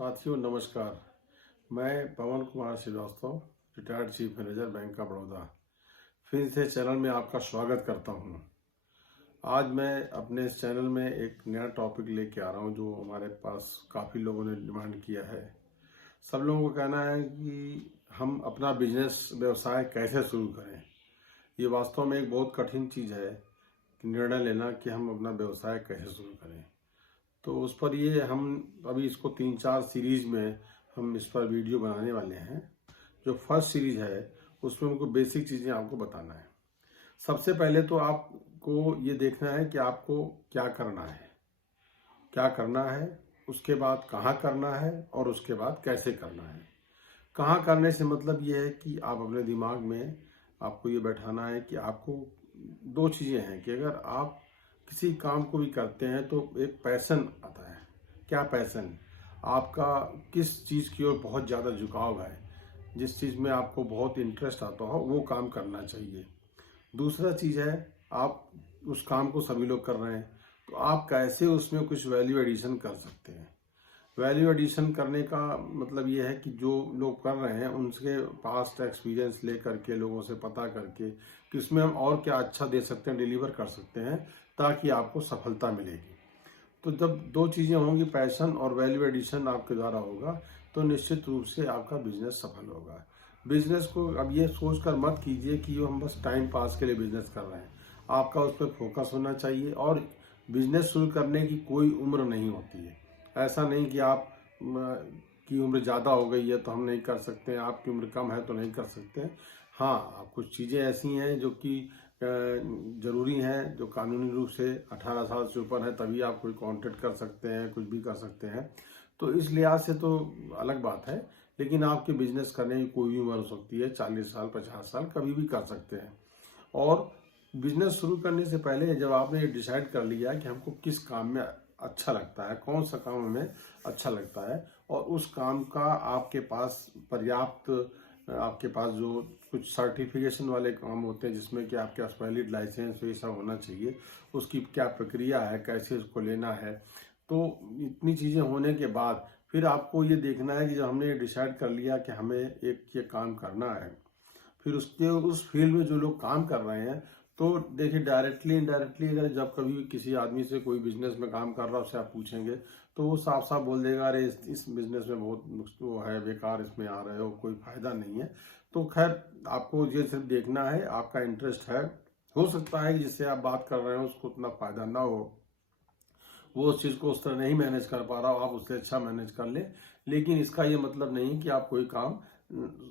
साथियों नमस्कार। मैं Pawan Kumar Shrivastava, retired chief manager bank of Baroda, फिर से चैनल में आपका स्वागत करता हूं। आज मैं अपने इस चैनल में एक नया टॉपिक लेके आ रहा हूं जो हमारे पास काफ़ी लोगों ने डिमांड किया है। सब लोगों का कहना है कि हम अपना बिजनेस व्यवसाय कैसे शुरू करें। ये वास्तव में एक बहुत कठिन चीज़ है कि निर्णय लेना कि हम अपना व्यवसाय कैसे शुरू करें। तो उस पर ये हम अभी इसको 3-4 सीरीज में हम इस पर वीडियो बनाने वाले हैं। जो फर्स्ट सीरीज है उसमें हमको बेसिक चीज़ें आपको बताना है। सबसे पहले तो आपको ये देखना है कि आपको क्या करना है, उसके बाद कहाँ करना है और उसके बाद कैसे करना है। कहाँ करने से मतलब ये है कि आप अपने दिमाग में आपको ये बैठाना है कि आपको दो चीज़ें हैं कि अगर आप किसी काम को भी करते हैं तो एक पैशन आता है। क्या पैशन? आपका किस चीज़ की ओर बहुत ज़्यादा झुकाव है, जिस चीज़ में आपको बहुत इंटरेस्ट आता हो वो काम करना चाहिए। दूसरा चीज़ है, आप उस काम को सभी लोग कर रहे हैं तो आप कैसे उसमें कुछ वैल्यू एडिशन कर सकते हैं। वैल्यू एडिशन करने का मतलब ये है कि जो लोग कर रहे हैं उनके पास्ट एक्सपीरियंस ले करके, लोगों से पता करके कि उसमें हम और क्या अच्छा दे सकते हैं, डिलीवर कर सकते हैं ताकि आपको सफलता मिलेगी। तो जब दो चीज़ें होंगी, पैशन और वैल्यू एडिशन आपके द्वारा होगा, तो निश्चित रूप से आपका बिजनेस सफल होगा। बिजनेस को अब ये सोच कर मत कीजिए कि हम बस टाइम पास के लिए बिजनेस कर रहे हैं। आपका उस पर फोकस होना चाहिए। और बिजनेस शुरू करने की कोई उम्र नहीं होती है। ऐसा नहीं कि आप की उम्र ज़्यादा हो गई है तो हम नहीं कर सकते हैं, आपकी उम्र कम है तो नहीं कर सकते हैं। हाँ, कुछ चीज़ें ऐसी हैं जो कि ज़रूरी हैं, जो कानूनी रूप से 18 साल से ऊपर है तभी आप कोई कॉन्ट्रैक्ट कर सकते हैं, कुछ भी कर सकते हैं। तो इस लिहाज से तो अलग बात है। लेकिन आपके बिजनेस करने की कोई भी उम्र हो सकती है, 40 साल 50 साल कभी भी कर सकते हैं। और बिजनेस शुरू करने से पहले जब आपने डिसाइड कर लिया कि हमको किस काम में अच्छा लगता है, कौन सा काम हमें अच्छा लगता है, और उस काम का आपके पास पर्याप्त, आपके पास जो कुछ सर्टिफिकेशन वाले काम होते हैं जिसमें कि आपके पास वैलिड लाइसेंस ये सब होना चाहिए, उसकी क्या प्रक्रिया है, कैसे उसको लेना है। तो इतनी चीज़ें होने के बाद फिर आपको ये देखना है कि जब हमने डिसाइड कर लिया कि हमें एक ये काम करना है, फिर उसके उस फील्ड में जो लोग काम कर रहे हैं, तो देखिए डायरेक्टली इनडायरेक्टली अगर जब कभी भी किसी आदमी से कोई बिजनेस में काम कर रहा है उससे आप पूछेंगे तो वो साफ साफ बोल देगा, अरे इस बिजनेस में बहुत वो है, बेकार इसमें आ रहे हो, कोई फायदा नहीं है। तो खैर आपको ये सिर्फ देखना है आपका इंटरेस्ट है। हो सकता है कि जिससे आप बात कर रहे हो उसको उतना फायदा ना हो, वो उस चीज़ को उस तरह नहीं मैनेज कर पा रहा हो, आप उससे अच्छा मैनेज कर लें। लेकिन इसका ये मतलब नहीं कि आप कोई काम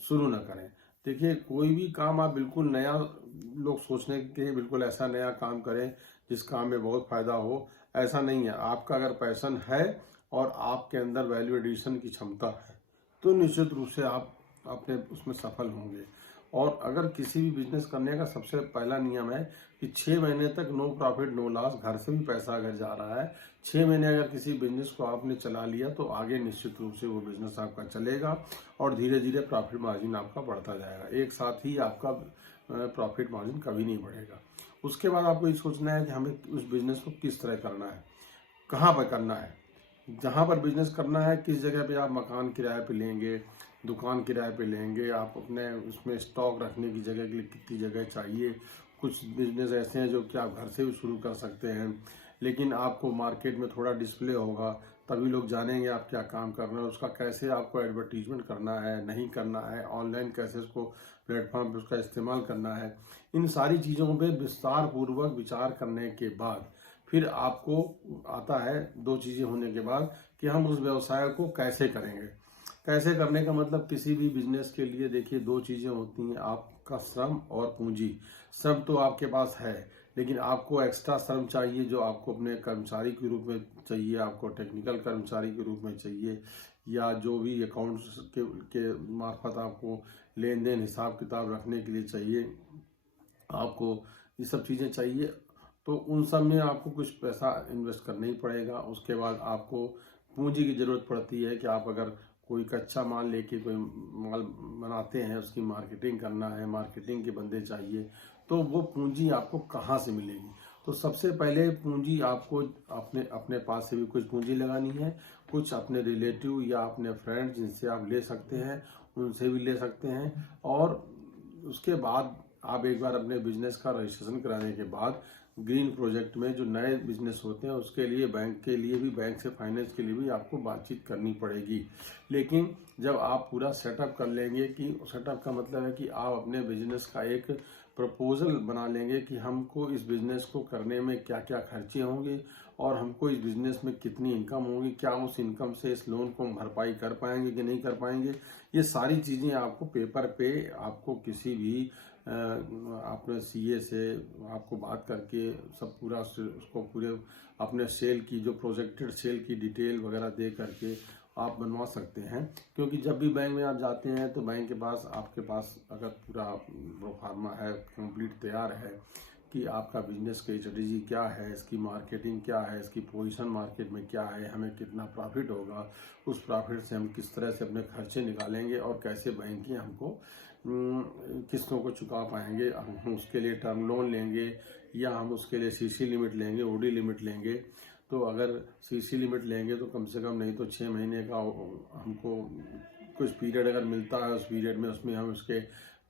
शुरू ना करें। देखिए, कोई भी काम आप बिल्कुल नया, लोग सोचने के बिल्कुल ऐसा नया काम करें जिस काम में बहुत फायदा हो, ऐसा नहीं है। आपका अगर पैशन है और आपके अंदर वैल्यू एडिशन की क्षमता है तो निश्चित रूप से आप अपने उसमें सफल होंगे। और अगर किसी भी बिजनेस करने का सबसे पहला नियम है कि 6 महीने तक नो प्रॉफिट नो लॉस। घर से भी पैसा अगर जा रहा है, 6 महीने अगर किसी बिजनेस को आपने चला लिया तो आगे निश्चित रूप से वो बिजनेस आपका चलेगा और धीरे धीरे प्रॉफिट मार्जिन आपका बढ़ता जाएगा। एक साथ ही आपका प्रॉफिट मार्जिन कभी नहीं बढ़ेगा। उसके बाद आपको ये सोचना है कि हमें उस बिजनेस को किस तरह करना है, कहाँ पर करना है। जहाँ पर बिजनेस करना है, किस जगह पे आप मकान किराए पे लेंगे, दुकान किराए पे लेंगे, आप अपने उसमें स्टॉक रखने की जगह के लिए कितनी जगह चाहिए। कुछ बिजनेस ऐसे हैं जो कि आप घर से भी शुरू कर सकते हैं, लेकिन आपको मार्केट में थोड़ा डिस्प्ले होगा तभी लोग जानेंगे आप क्या काम कर रहे हैं। उसका कैसे आपको एडवर्टीजमेंट करना है, नहीं करना है, ऑनलाइन कैसे उसको प्लेटफॉर्म पर उसका इस्तेमाल करना है, इन सारी चीज़ों पर विस्तार पूर्वक विचार करने के बाद फिर आपको आता है दो चीज़ें होने के बाद कि हम उस व्यवसाय को कैसे करेंगे। कैसे करने का मतलब किसी भी बिजनेस के लिए देखिए दो चीज़ें होती हैं, आपका श्रम और पूंजी। श्रम तो आपके पास है, लेकिन आपको एक्स्ट्रा श्रम चाहिए जो आपको अपने कर्मचारी के रूप में चाहिए, आपको टेक्निकल कर्मचारी के रूप में चाहिए, या जो भी अकाउंट्स के मार्फत आपको लेन देन हिसाब किताब रखने के लिए चाहिए, आपको ये सब चीज़ें चाहिए। तो उन सब में आपको कुछ पैसा इन्वेस्ट करना ही पड़ेगा। उसके बाद आपको पूंजी की ज़रूरत पड़ती है कि आप अगर कोई कच्चा माल लेके कोई माल बनाते हैं, उसकी मार्केटिंग करना है, मार्केटिंग के बंदे चाहिए, तो वो पूंजी आपको कहाँ से मिलेगी। तो सबसे पहले पूंजी आपको अपने अपने पास से भी कुछ पूंजी लगानी है कुछ अपने रिलेटिव या अपने फ्रेंड जिनसे आप ले सकते हैं उनसे भी ले सकते हैं। और उसके बाद आप एक बार अपने बिजनेस का रजिस्ट्रेशन कराने के बाद ग्रीन प्रोजेक्ट में जो नए बिजनेस होते हैं उसके लिए बैंक से फाइनेंस के लिए भी आपको बातचीत करनी पड़ेगी। लेकिन जब आप पूरा सेटअप कर लेंगे, कि सेटअप का मतलब है कि आप अपने बिजनेस का एक प्रपोजल बना लेंगे कि हमको इस बिजनेस को करने में क्या क्या खर्चे होंगे और हमको इस बिजनेस में कितनी इनकम होगी, क्या उस इनकम से इस लोन को हम भरपाई कर पाएंगे कि नहीं कर पाएंगे, ये सारी चीज़ें आपको पेपर पे आपको किसी भी अपने सीए से आपको बात करके सब पूरा उसको पूरे अपने सेल की जो प्रोजेक्टेड सेल की डिटेल वगैरह दे करके आप बनवा सकते हैं। क्योंकि जब भी बैंक में आप जाते हैं तो बैंक के पास आपके पास अगर पूरा प्रोफार्मा है, कंप्लीट तैयार है कि आपका बिजनेस की स्ट्रेटेजी क्या है, इसकी मार्केटिंग क्या है, इसकी पोजीशन मार्केट में क्या है, हमें कितना प्रॉफिट होगा, उस प्रॉफिट से हम किस तरह से अपने खर्चे निकालेंगे और कैसे बैंक ही हमको किस्तों को चुका पाएंगे, हम उसके लिए टर्म लोन लेंगे या हम उसके लिए सीसी लिमिट लेंगे, ओडी लिमिट लेंगे। तो अगर सीसी लिमिट लेंगे तो कम से कम नहीं तो 6 महीने का हमको कुछ पीरियड अगर मिलता है, उस पीरियड में उसमें हम उसके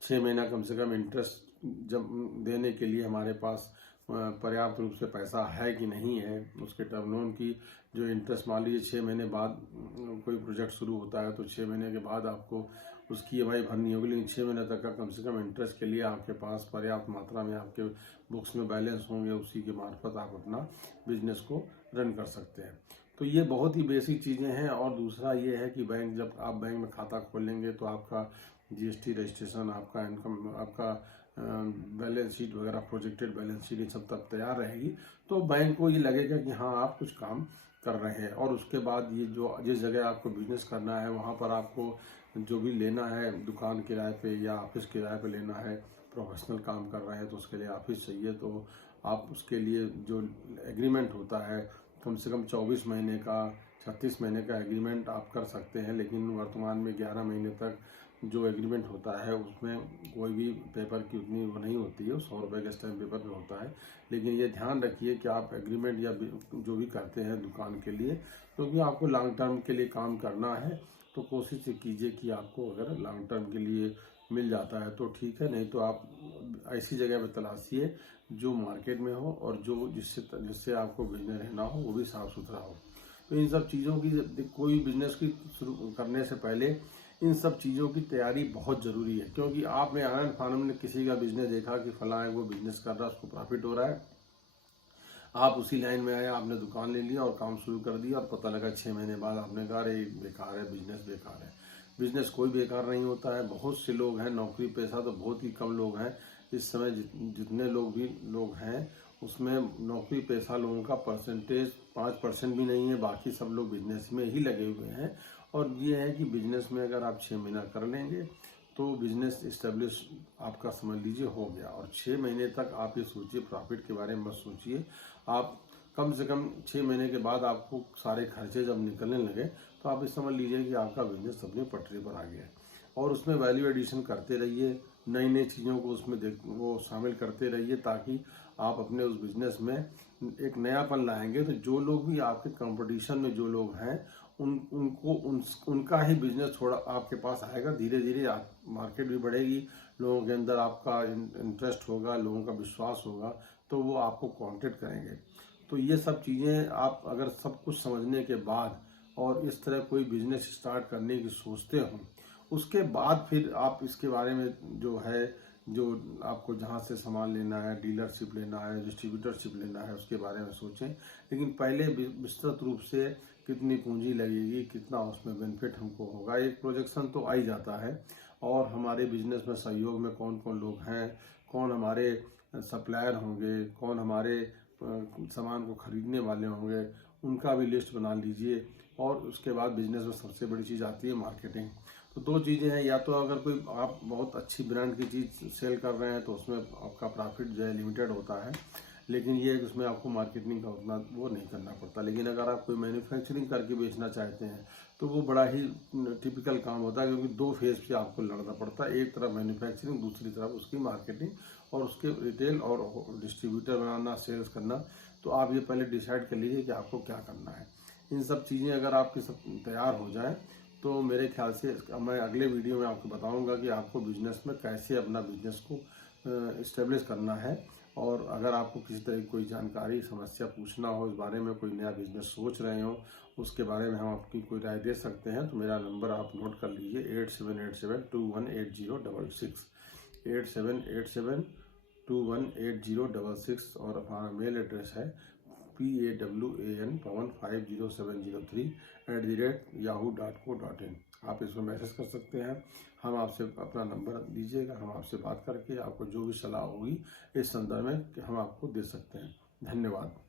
6 महीना कम से कम इंटरेस्ट जब देने के लिए हमारे पास पर्याप्त रूप से पैसा है कि नहीं है। उसके टर्म लोन की जो इंटरेस्ट, मान लीजिए 6 महीने बाद कोई प्रोजेक्ट शुरू होता है तो 6 महीने के बाद आपको उसकी ईएमआई भरनी होगी, लेकिन 6 महीने तक का कम से कम इंटरेस्ट के लिए आपके पास पर्याप्त मात्रा में आपके बुक्स में बैलेंस होंगे, उसी के मार्फत आप अपना बिजनेस को रन कर सकते हैं। तो ये बहुत ही बेसिक चीज़ें हैं। और दूसरा ये है कि जब आप बैंक में खाता खोलेंगे तो आपका जीएसटी रजिस्ट्रेशन, आपका इनकम, आपका बैलेंस शीट वगैरह, प्रोजेक्टेड बैलेंस शीट, ये सब तब तैयार रहेगी तो बैंक को ये लगेगा कि हाँ आप कुछ काम कर रहे हैं। और उसके बाद ये जो जिस जगह आपको बिजनेस करना है वहाँ पर आपको जो भी लेना है, दुकान किराए पे या ऑफिस किराए पे लेना है, प्रोफेशनल काम कर रहे हैं तो उसके लिए ऑफिस चाहिए, तो आप उसके लिए जो एग्रीमेंट होता है कम से कम 24 महीने का, 36 महीने का एग्रीमेंट आप कर सकते हैं। लेकिन वर्तमान में 11 महीने तक जो एग्रीमेंट होता है उसमें कोई भी पेपर की उतनी वो नहीं होती है, 100 रुपये के स्टैम्प पेपर पे होता है। लेकिन ये ध्यान रखिए कि आप एग्रीमेंट या जो भी करते हैं दुकान के लिए, क्योंकि आपको लॉन्ग टर्म के लिए काम करना है तो कोशिश कीजिए कि आपको अगर लॉन्ग टर्म के लिए मिल जाता है तो ठीक है, नहीं तो आप ऐसी जगह पर तलाशिए जो मार्केट में हो और जो जिससे आपको बिजनेस रहना हो वो भी साफ़ सुथरा हो। तो इन सब चीज़ों की, कोई बिजनेस की शुरू करने से पहले इन सब चीज़ों की तैयारी बहुत ज़रूरी है। क्योंकि आपने आनंद फानंद में किसी का बिजनेस देखा कि फलां है वो बिजनेस कर रहा है, उसको प्रॉफिट हो रहा है, आप उसी लाइन में आए, आपने दुकान ले लिया और काम शुरू कर दिया और पता लगा 6 महीने बाद आपने कहा अरे बेकार है, बिजनेस बेकार है। बिजनेस कोई बेकार नहीं होता है। बहुत से लोग हैं, नौकरी पेशा तो बहुत ही कम लोग हैं इस समय। जितने लोग हैं उसमें नौकरी पेशा लोगों का परसेंटेज 5% भी नहीं है, बाकी सब लोग बिजनेस में ही लगे हुए हैं। और ये है कि बिजनेस में अगर आप 6 महीना कर लेंगे तो बिजनेस इस्टेब्लिश आपका समझ लीजिए हो गया। और 6 महीने तक आप ये सोचिए, प्रॉफिट के बारे में मत सोचिए। आप कम से कम 6 महीने के बाद आपको सारे खर्चे जब निकलने लगे तो आप ये समझ लीजिए कि आपका बिजनेस अपने पटरी पर आ गया है। और उसमें वैल्यू एडिशन करते रहिए, नई नई चीज़ों को उसमें वो शामिल करते रहिए ताकि आप अपने उस बिजनेस में एक नयापन लाएंगे। तो जो लोग भी आपके कंपटीशन में जो लोग हैं उनका ही बिजनेस थोड़ा आपके पास आएगा। धीरे धीरे मार्केट भी बढ़ेगी, लोगों के अंदर आपका इंटरेस्ट होगा, लोगों का विश्वास होगा, तो वो आपको कांटेक्ट करेंगे। तो ये सब चीज़ें आप अगर सब कुछ समझने के बाद और इस तरह कोई बिजनेस स्टार्ट करने की सोचते हो, उसके बाद फिर आप इसके बारे में जो आपको जहाँ से सामान लेना है, डीलरशिप लेना है, डिस्ट्रीब्यूटरशिप लेना है, उसके बारे में सोचें। लेकिन पहले विस्तृत रूप से कितनी पूंजी लगेगी, कितना उसमें बेनिफिट हमको होगा, एक प्रोजेक्शन तो आ ही जाता है। और हमारे बिजनेस में सहयोग में कौन कौन लोग हैं, कौन हमारे सप्लायर होंगे, कौन हमारे सामान को खरीदने वाले होंगे, उनका भी लिस्ट बना लीजिए। और उसके बाद बिजनेस में सबसे बड़ी चीज़ आती है मार्केटिंग। तो 2 चीज़ें हैं, या तो अगर कोई आप बहुत अच्छी ब्रांड की चीज़ सेल कर रहे हैं तो उसमें आपका प्रॉफिट जो है लिमिटेड होता है, लेकिन ये उसमें आपको मार्केटिंग का उतना वो नहीं करना पड़ता। लेकिन अगर आप कोई मैन्युफैक्चरिंग करके बेचना चाहते हैं तो वो बड़ा ही टिपिकल काम होता है, क्योंकि 2 फेज पे आपको लड़ना पड़ता है। एक तरफ मैन्युफैक्चरिंग, दूसरी तरफ उसकी मार्केटिंग और उसके रिटेल और डिस्ट्रीब्यूटर बनाना, सेल्स करना। तो आप ये पहले डिसाइड कर लीजिए कि आपको क्या करना है। इन सब चीज़ें अगर आपकी सब तैयार हो जाएं तो मेरे ख्याल से मैं अगले वीडियो में आपको बताऊंगा कि आपको बिजनेस में कैसे अपना बिजनेस को इस्टेब्लिश करना है। और अगर आपको किसी तरह की कोई जानकारी समस्या पूछना हो, इस बारे में कोई नया बिजनेस सोच रहे हो, उसके बारे में हम आपकी कोई राय दे सकते हैं, तो मेरा नंबर आप नोट कर लीजिए 8787218066 8787218066 और हमारा मेल एड्रेस है pawan507003@yahoo.co.in। आप इसमें मैसेज कर सकते हैं, हम आपसे अपना नंबर दीजिएगा, हम आपसे बात करके आपको जो भी सलाह होगी इस संदर्भ में हम आपको दे सकते हैं। धन्यवाद।